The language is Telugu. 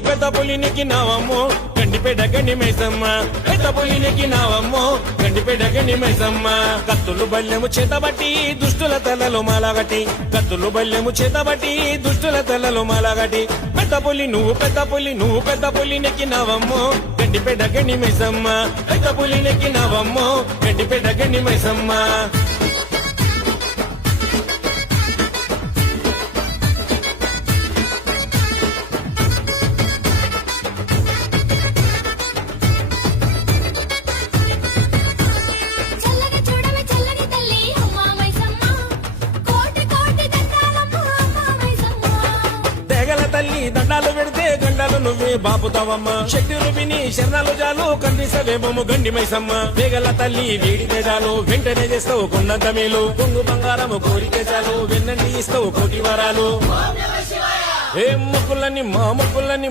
పెద్ద పులినికి నావమ్మో గండిపేట గండి మైసమ్మ పెద్ద పులినికి నావమ్మో గండిపేట గండి మైసమ్మ కత్తులు బల్లెము చేతబట్టి దుష్టుల తలలో మాలాగటి కత్తులు బల్లెము చేతబట్టి దుష్టుల తలలో మాలాగటి పెద్ద పులి నువ్వు పెద్ద పులినికి నావమ్మో గండిపేట గండి మైసమ్మ పెద్ద పులినికి నావమ్మో గండిపేట గండి మైసమ్మ తల్లి దండాలు పెడితే గండాలు నువ్వే బాపుతావమ్మ శక్తి రూపిణి శరణాలు జాలు కందిసవేమము గండి మైసమ్మ వేగల తల్లి వీడి తేజాలు వెంటనే చేస్తావు కొండంత మేలు కొంగు బంగారము కోరికే చాలు వెన్నంటి ఇస్తావు కోటి వరాలు ఏ మొక్కులని మా మొక్కులని